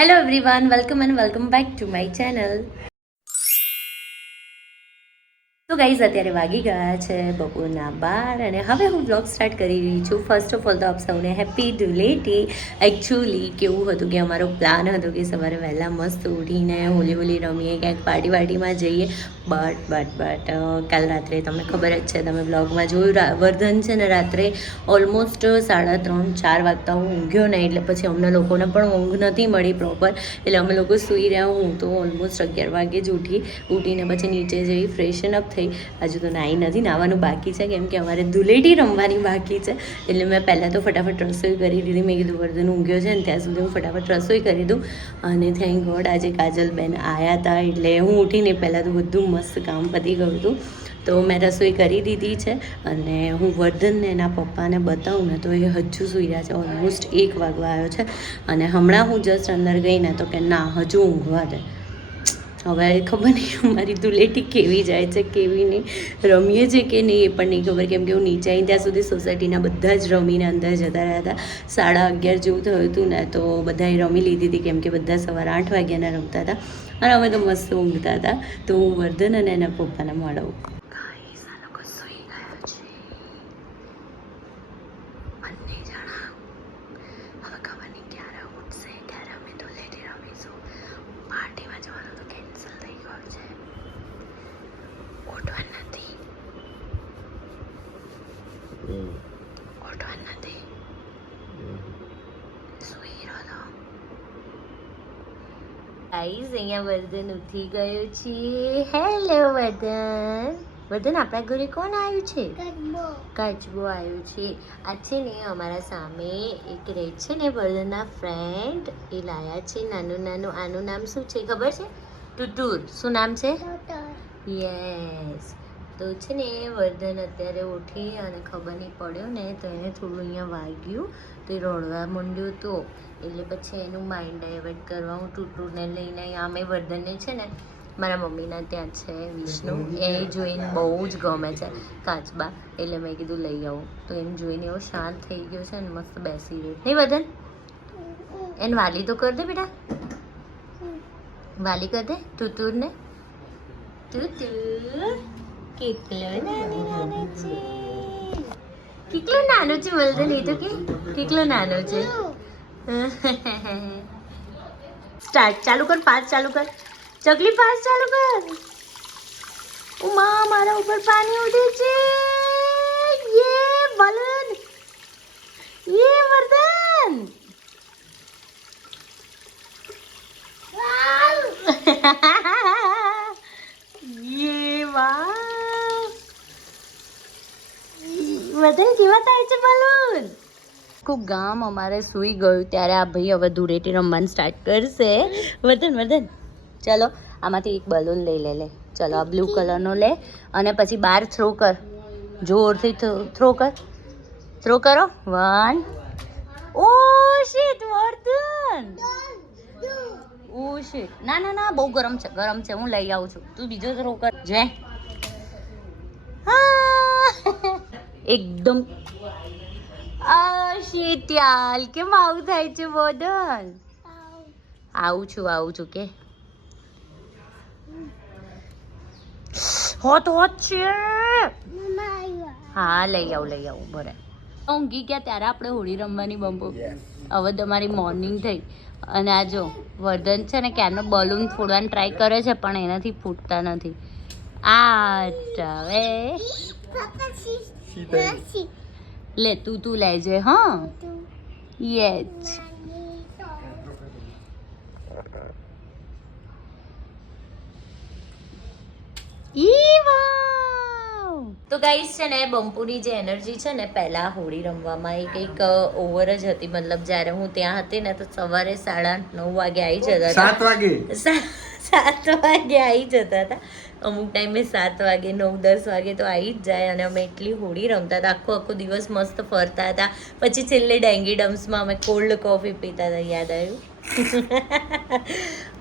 Hello everyone, welcome and welcome back to my channel. તો guys અત્યારે વાગી ગયા છે બપોરના 12 અને હવે હું બ્લોગ સ્ટાર્ટ કરી રહી છું. ફર્સ્ટ ઓફ ઓલ તો આપ સૌને હેપી ધૂળેટી. એકચ્યુઅલી કેવું હતું કે અમારો પ્લાન હતો કે સવારે વહેલા મસ્ત ઉઠીને હોલી રમીએ, ક્યાંક પાર્ટીમાં જઈએ. બટ કાલ રાત્રે તમને ખબર જ છે, તમે બ્લોગમાં જોયું, વર્ધન છે ને રાત્રે ઓલમોસ્ટ 3:30-4 વાગતા હું ઊંઘ્યો ને, એટલે પછી અમને લોકોને પણ ઊંઘ નથી મળી પ્રોપર. એટલે અમે લોકો સૂઈ રહ્યા. હું તો ઓલમોસ્ટ 11 વાગે જ ઉઠીને પછી નીચે જઈ ફ્રેશન અપ થઈ. હજુ તો નાહી નથી, નાહવાનું બાકી છે, કેમ કે અમારે ધૂળેટી રમવાની બાકી છે. એટલે મેં પહેલાં તો ફટાફટ રસોઈ કરી દીધી. મેં કીધું વર્ધન ઊંઘ્યો છે ને ત્યાં સુધી હું ફટાફટ રસોઈ કરી દઉં. અને થેન્ક ગોડ આજે કાજલબેન આવ્યા હતા, એટલે હું ઉઠીને પહેલાં તો બધું મસ્ત કામ પતી ગયું હતું. તો મેં રસોઈ કરી દીધી છે અને હું વર્ધનને એના પપ્પાને બતાવું ને તો એ હજુ સૂઈ રહ્યા છે. ઓલમોસ્ટ 1 વાગવા આવ્યો છે અને હમણાં હું જસ્ટ અંદર ગઈ ને તો કે ના, હજુ ઊંઘવા દે. હવે ખબર નહીં અમારી ધૂળેટી કેવી જાય છે, કેવી નહીં, રમીએ છે કે નહીં એ પણ નહીં ખબર. કેમ કે હું નીચે આવી ત્યાં સુધી સોસાયટીના બધા જ રમીને અંદર જતા રહ્યા હતા. 11:30 જેવું થયું હતું ને તો બધાએ રમી લીધી હતી, કેમ કે બધા સવારે 8 વાગ્યાના રમતા હતા અને અમે તો મસ્ત ઊંઘતા હતા. તો હું વર્ધન અને એના પપ્પાને મળાવું. ગાઈઝ અહીંયા વર્ધન ઉઠી ગયો છે. હેલો વર્ધન, આપણા ઘરે કોણ આવ્યું છે? કાચબો આવ્યો છે. આ છે ને અમારા સામે એક રહે છે ને વર્ધનના ફ્રેન્ડ, એ લાયા છે નાનું. આનું નામ શું છે ખબર છે? ટુટુર. શું નામ છે? યસ. તો છે ને વર્ધન અત્યારે ઉઠી અને ખબર નહીં પડ્યો ને તો એને થોડું અહીંયા વાગ્યું તો એ રડવા માંડ્યો હતો. એટલે પછી એનું માઇન્ડ ડાયવર્ટ કરવા હું ટુટુરને લઈને અમે વર્ધનને છે ને મારા મમ્મીના ત્યાં છે વિષ્ણુ, એ જોઈને બહુ જ ગમે છે કાચબા, એટલે મેં કીધું લઈ આવું. તો એને જોઈને એવો શાંત થઈ ગયો છે ને, મસ્ત બેસી રહ્યો. નહીં વર્ધન, એને વાલી તો કર દે બેટા, વાલી કર દે ટુટુરને. ટુટુર કેટલો નાનો છે, કેટલો નાનો છે વર્ધન, એ તો કે કેટલો નાનો છે. સ્ટાર્ટ, ચાલુ કર, 5 ચાલુ કર, ચકલી 5 ચાલુ કર. ઉમા મારા ઉપર પાણી ઉડે છે. યે બલૂન, યે વર્ધન. યે વાહ, વર્ધન કેવા થાય છે બલૂન. આખું ગામ અમારે સૂઈ ગયું ત્યારે આ ભાઈ હવે ધૂળેટી રમવાનું સ્ટાર્ટ કરશે. વર્ધન ચલો આમાંથી એક બલૂન લઈ લે. ચલો આ બ્લુ કલરનો લે અને પછી બહાર થ્રો કર, જોરથી થ્રો કરો. 1. ઓ શિટ વર્ધન, ઓ શિટ. ના બહુ ગરમ છે, હું લઈ આવું છું. તું બીજો થ્રો કર. જે એકદમ શિટ યાર, કેમ આવું થાય છે વર્ધન? આવું છું કે હોત છે. હા લઈ આવું બરાબર. ઊંઘી ગયા ત્યારે આપણે હોળી રમવાની બંબો. હવે તમારી મોર્નિંગ થઈ અને આ જો વર્ધન છે ને ક્યારનો બલૂન ફોડવાની ટ્રાય કરે છે પણ એનાથી ફૂટતા નથી. હવે લે તું લેજે. હા યસ. તો ગાઈસ છે ને બંપુની જે એનર્જી છે ને પહેલાં હોળી રમવામાં એ કંઈક ઓવર જ હતી. મતલબ જ્યારે હું ત્યાં હતી ને તો સવારે 9:30 વાગે આવી જતા હતા. 7 વાગે આવી જતા હતા. અમુક ટાઈમે 7 વાગે, 9-10 વાગે તો આવી જ જાય. અને અમે એટલી હોળી રમતા હતા, આખો દિવસ મસ્ત ફરતા હતા. પછી છેલ્લે ડેંગી ડમ્સમાં અમે કોલ્ડ કોફી પીતા હતા, યાદ આવ્યું.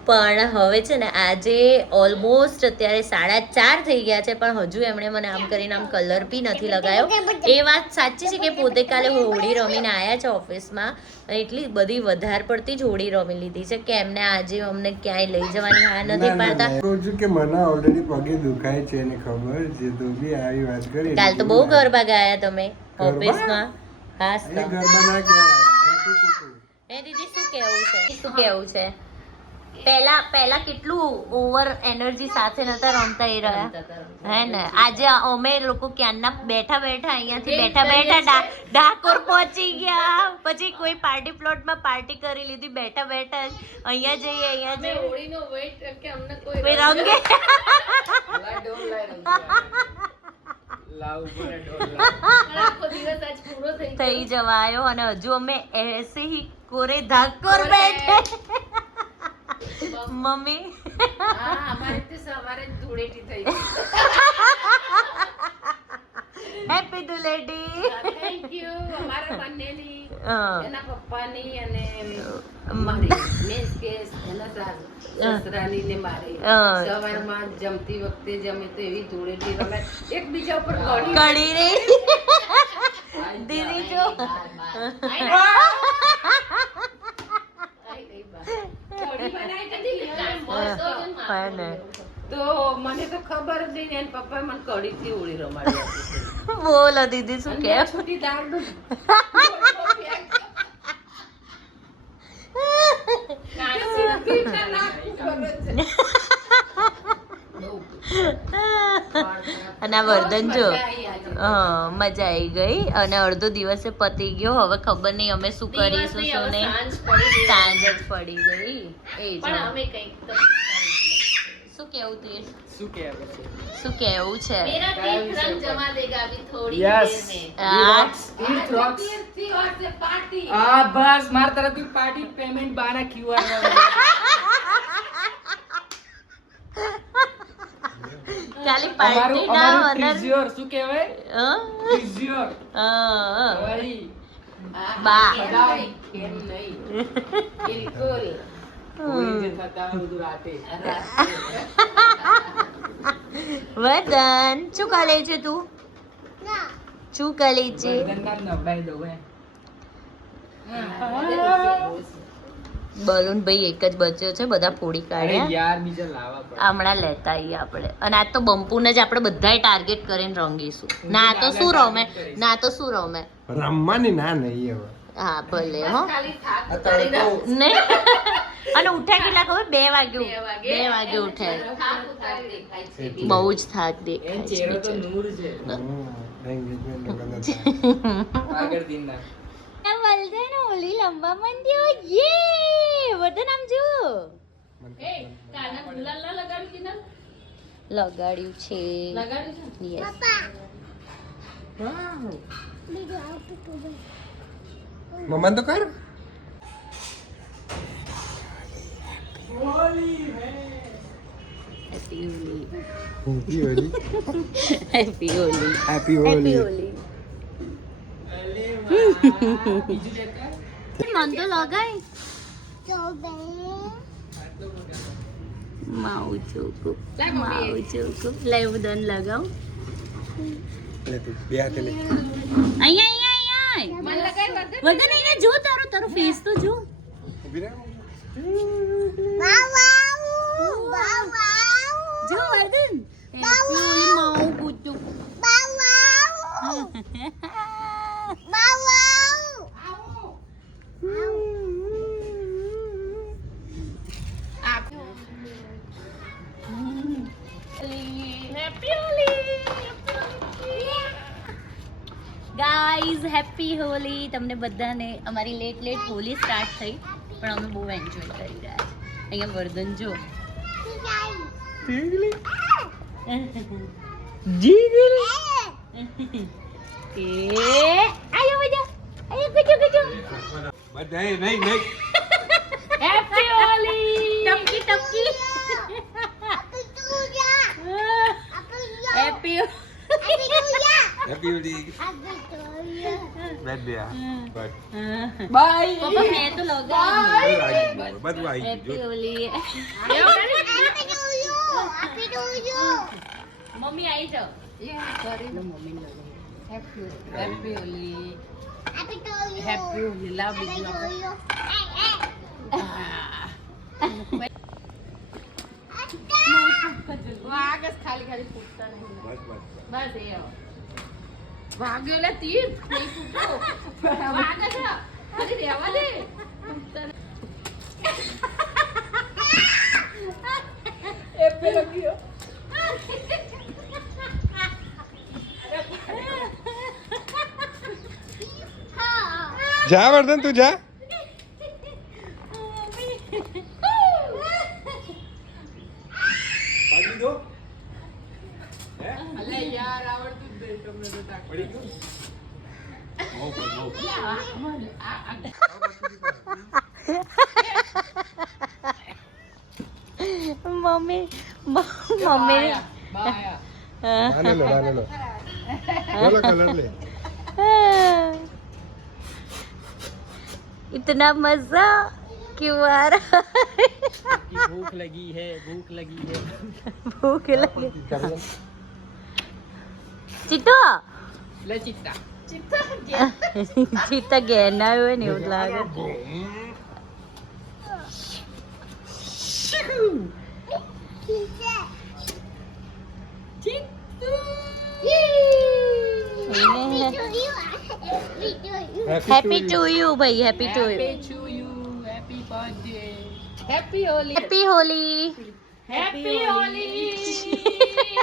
પણ હવે છે ને આજે ઓલમોસ્ટ અત્યારે 4:30 થઈ ગયા છે, પણ હજુ એમણે મને આમ કરીને આમ કલર બી નથી લગાવ્યો. એ વાત સાચી છે કે પોતે કાલે હોળી રમીને આવ્યા છે ઓફિસમાં, એટલી બધી વધારે પડતી જ હોળી રમી લીધી છે કે એમને આજે અમને ક્યાંય લઈ જવાની હા નથી પાડતા. કહું છું કે મને ઓલરેડી પગે દુખાય છે એને ખબર છે, તો બી આવી વાત કરી. કાલ તો બહુ ગરબા ગાયા તમે ઓફિસમાં. હા એ ગરબા ના કહેવાય. એ દીદી શું કેવું છે પહેલા કેટલું ઓવર એનર્જી સાથે નતા રમતા એ રહ્યા હે ને. આજે અમે લોકો ક્યાંના બેઠા અહીંયાથી ડાકોર પહોંચી ગયા, પછી કોઈ પાર્ટી પ્લોટમાં પાર્ટી કરી લીધી બેઠા અહીંયા જઈએ હોળીનો વેઇટ કે અમને કોઈ કોઈ રંગે આખો દિવસ આજ પૂરો થઈ જવાયો અને હજુ અમે એસે હી કોરે ધાકોર બેઠે. મમ્મી હા અમારે તો સવારે જ ધૂળેટી થઈ ગઈ. હેપી ધૂળેટી. થેન્ક યુ અમારા બંનેની, હા. એના પપ્પાની અને મારી મીન્સ કે એના સસરાની ને મારી હા. સવારમાં જમતી વખતે જમે તો એવી ધૂળેટી રમે એકબીજા ઉપર ગળી કડી રહી દીદી જો તો મને તો ખબર જ નહીં, એના પપ્પા મને કડીથી હોળી રમાડી આપી. બોલો દીદી શું કે છૂટી દાળ અને આ વર્ધન જો હા મજા આવી ગઈ અને અડધો દિવસે પતી ગયો. હવે ખબર નહીં અમે શું કરીશું શું નહીં. સાંજ જ પડી ગઈ. એ જો શું કેવું તું શું કેવું છે मेरा तीर्थ रंग जमा देगा अभी थोड़ी Yes. देर में. આ तीर्थ रॉक्स तीर्थी और से पार्टी. बस मार तरफથી પાર્ટી પેમેન્ટ 12 ક્યુઆર ખાલી પાર્ટી ના અમારું ઓનર ત્રીજ્યોર શું કહેવાય ત્રીજ્યોર ભાઈ બા केम नहीं बिल्कुल કોઈ જે થતા હોય બધું રાતે વર્ધન શું કરે છે તું શું કરે છે વર્ધનના નવડાઈ દઉં હે બલૂન ભાઈ એક જ બચ્યો છે, બધા ફોડી અરે કાઢ્યા. યાર બીજા લાવવા પડે હમણાં લેતા આવીએ આપણે. અને આજ તો બંપુને જ આપણે બધાય ટાર્ગેટ કરીને રંગીશું. ના તો શું રમે રમવાની ના નહીં હવે. હા ભલે હો खाली थाक અત્યારે તો નહીં અને ઉઠ્યા કેટલા ખબર 2 વાગે 2 2 વાગે ઉઠે. थाक उतार देखाय છે. બહુ જ થાક એ દેખાય છે ચહેરો તો બિચારો. નૂર છે એંગેજમેન્ટ લગન આગળ દિનના વર્ધન ઓલી લંબા મંડ્યો યે વર્ધન આમ જો એ કાના ગુલાલ ના લગાડી દીધા લગાડ્યું છે લગાડી છે યસ મમ્મા તો કર. Happy Holi happy Holi. Happy Holi happy happy Holi. Holi બીજું દેખાય મન તો લગાય માઉ ચોકો લાઈ બધાને લગાવ લે તું બે હાથે લે. અહીંયા મન લગાય વર્ધન વર્ધન અહીંયા જો તારો ફેસ તો જો ઊભી રહે. જો વર્ધન હેપી હોલી માઉ ગુચ્ચુ ગાઈઝ હેપી હોલી તમને બધાને. અમારી લેટ હોલી સ્ટાર્ટ થઈ પણ અમે બહુ એન્જોય કરી રહ્યા છીએ. અહીંયા વર્ધન જો એ આયો બધા આયો ગજો બધાય નહીં નહીં. હેપી હોલી ટપકી ટપકી હેપી હેપી હેપી હોલી બેટ બે બસ બાય પપ્પા મેં તો લગાવી બધું આવી હેપી ગયું હોલી મમ્મી આવી જાઓ હેપી હોલી લાવ બીજું વાગસ ખાલી ફૂટતા નહીં બસ બસ બસ એ વાગ્યો ને તીર નહીં ફૂટતો વાગે છે અરે રહેવા દે એ પેલો ગયો જા વર્ધન તું જા પાડી દો અલે યાર આવડતું જ નહીં તમને તો તાક પડી ગયું મમ્મી મમ્મી બાયા આને લો બોલો કલર લે इतना मजा क्यों आ रहा भूख लगी है भूख लगी चिट्टो લે ચિત્તા ચિત્તા ઘેર ના હોય ને એવું જ લાગે હેપી ટુ યુ ભાઈ happy to you happy to you happy birthday happy Holi happy Holi happy Holi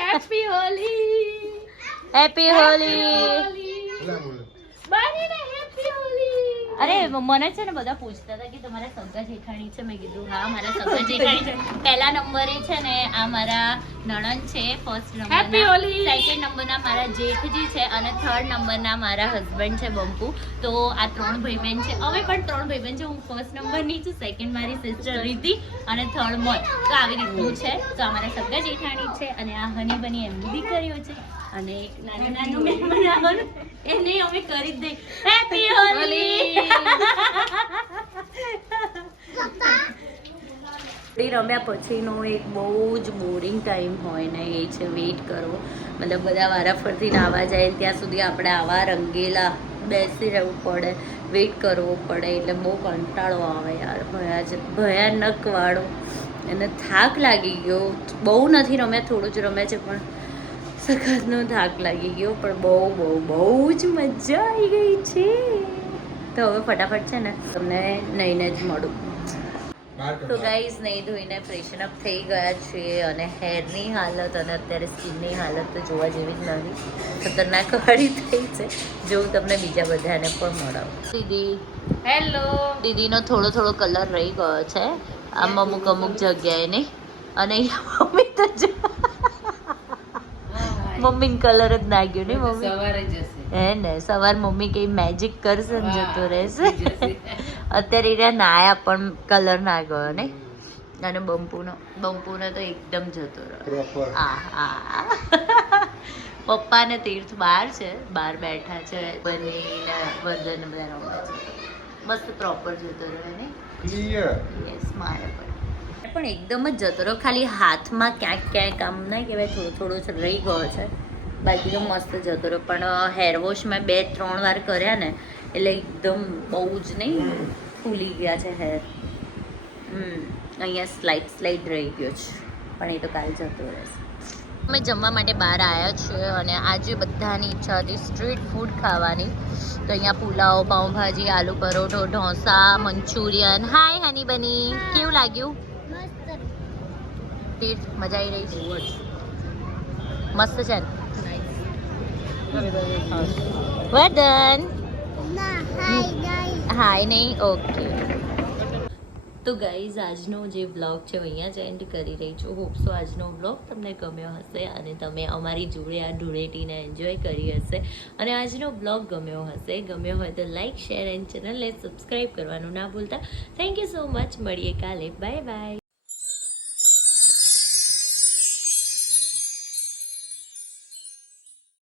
happy Holi happy Holi લા બોલો બારીને હેપી હોલી અરે મને છે ને બધા પૂછતા હતા કે તમારા સગા જેઠાણી છે મેં કીધું હા મારા સગા જેઠાણી છે પહેલા નંબરે છે ને આ મારા નણંદ છે ફર્સ્ટ Happy નંબરના Holi! સેકન્ડ નંબરના મારા જેઠજી છે અને થર્ડ નંબરના મારા હસબન્ડ છે બંપુ તો આ ત્રણ ભાઈ બહેન છે હવે પણ ત્રણ ભાઈ બહેન છે હું ફર્સ્ટ નંબરની છું સેકન્ડ મારી સિસ્ટર રીતિ અને થર્ડ મોલ તો આવી રીતનું છે તો અમારા સગા જેઠાણી છે અને આ હની બની એમની દીકરીઓ છે અને એક નાનું નાનું મહેમાન આવવાનું એને અમે કરી જ દઈ હેપી હોલી હોળી રમ્યા પછીનો એક બહુ જ બોરિંગ ટાઈમ હોય ને એ છે વેઇટ કરવો મતલબ બધા વારાફરથી નાવા જાય ત્યાં સુધી આપણે આવા રંગેલા બેસી રહેવું પડે વેઇટ કરવો પડે એટલે બહુ કંટાળો આવે યાર ભયાનક વાળો અને થાક લાગી ગયો બહુ નથી રમ્યા થોડું જ રમ્યા છે પણ સખતનો થાક લાગી ગયો પણ બહુ જ મજા આવી ગઈ છે તો હવે ફટાફટ છે ને તમને નહીને જ મળું તો ગાઈઝ નહીં ધોઈને ફ્રેશન અપ થઈ ગયા છીએ અને હેરની હાલત અને અત્યારે સ્કિનની હાલત તો જોવા જેવી જ નથી ખતરનાક વાળી થઈ છે જો હું તમને બીજા બધાને પણ મળાવું દીદી હેલો દીદીનો થોડો કલર રહી ગયો છે આમ અમુક જગ્યાએ નહીં અને અહીંયા મમ્મી તો જો મમ્મીને કલર જ નાખ્યો ને મમ્મી સવારે જશે હે ને સવાર મમ્મી કઈ મેજિક કરશે ને જતો રહેશે અત્યારે એને નાયા પણ કલર ના ગયો ને અને બંપુનો તો એકદમ જતો રહ્યો પ્રોપર આ પપ્પા ને તીર્થ બહાર છે બહાર બેઠા છે બનીને વર્ધન બધા રમે છે મસ્ત પ્રોપર જતો રહ્યો ને ક્લિયર યસ મારે પણ એકદમ જ જતો રહ્યો ખાલી હાથમાં ક્યાંક આમ ના કહેવાય થોડો જ રહી ગયો છે બાકી તો મસ્ત જતો રહ્યો પણ હેર વોશ મેં 2-3 વાર કર્યા ને એટલે એકદમ બહુ જ નહીં ફૂલી ગયા છે હેર અહીંયા સ્લાઇડ રહી ગયો છે પણ એ તો કાલે જતો રહેશે અમે જમવા માટે બહાર આવ્યા છીએ અને આજે બધાની ઈચ્છા હતી સ્ટ્રીટ ફૂડ ખાવાની તો અહીંયા પુલાવ પાઉંભાજી આલુ પરોઠો ઢોસા મંચુરિયન હાય હની બની કેવું લાગ્યું તીર્થ મજા આવી રહી છે મસ્ત છે વર્ધન હાય નહીં ઓકે તો ગાઈઝ આજનો જે બ્લોગ છે અહીંયા જ એન્ડ કરી રહી છું હોપ સો આજનો બ્લોગ તમને ગમ્યો હશે અને તમે અમારી જોડે આ ધૂળેટીને એન્જોય કરી હશે અને આજનો બ્લોગ ગમ્યો હોય તો લાઇક શેર એન્ડ ચેનલને સબસ્ક્રાઈબ કરવાનું ના ભૂલતા થેન્ક યુ સો મચ મળીએ કાલે બાય બાય